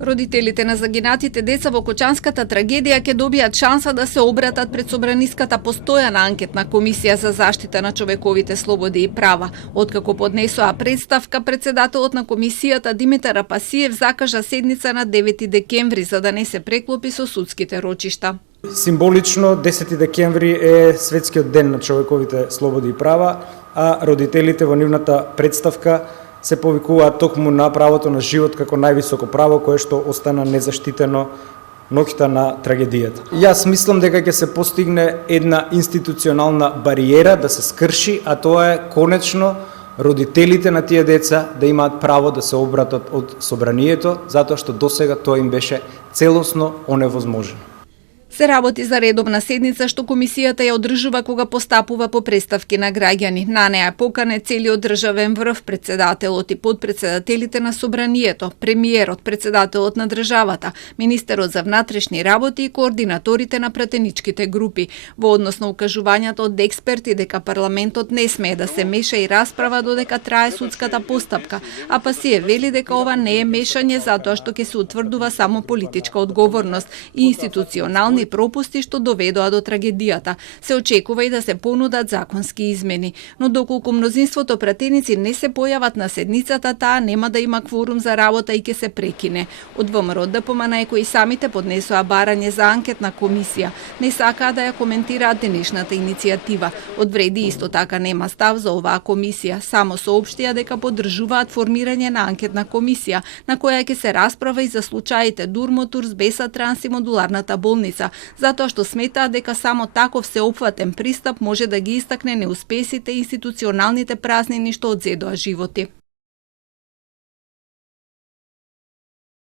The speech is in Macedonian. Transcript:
Родителите на загинатите деца во Кочанската трагедија ќе добијат шанса да се обратат пред Собраниската постојана анкетна комисија за заштита на човековите слободи и права. Откако поднесоа представка, председателот на комисијата Димитар Апасиев закажа седница на 9 декември за да не се преклопи со судските рочишта. Символично 10 декември е светскиот ден на човековите слободи и права, а родителите во нивната представка се повикуваат токму на правото на живот како највисоко право кое што остана незаштитено ноќта на трагедијата. Јас мислам дека ќе се постигне една институционална бариера да се скрши, а тоа е конечно родителите на тие деца да имаат право да се обратат од собранието, затоа што досега тоа им беше целосно оневозможено. Се работи за редовна седница што комисијата ја одржува кога постапува по представки на граѓани. На неа покане целиот државен врв, председателот и подпредседателите на собранието, премиерот, председателот на државата, министерот за внатрешни работи и координаторите на пратеничките групи. Во однос на укажувањето од експерти дека парламентот не смее да се меша и расправа додека трае судската постапка, а Апасиев вели дека ова не е мешање затоа што ќе се утврдува само политичка одговорност и институционални пропусти што доведоа до трагедијата. Се очекува и да се понудат законски измени, но доколку мнозинството пратеници не се појават на седницата, таа нема да има кворум за работа и ќе се прекине. Од ВМРО ДПМН кои самите поднесоа барање за анкетна комисија, не сакаа да ја коментираат денешната иницијатива. Одвреди исто така нема став за оваа комисија, само соопштија дека поддржуваат формирање на анкетна комисија, на која ќе се расправа и за случаите Дурмотурс, Беса Транс и модуларната болница, затоа што сметаат дека само таков сеопфатен пристап може да ги истакне неуспесите и институционалните празнини што одзедоа животи.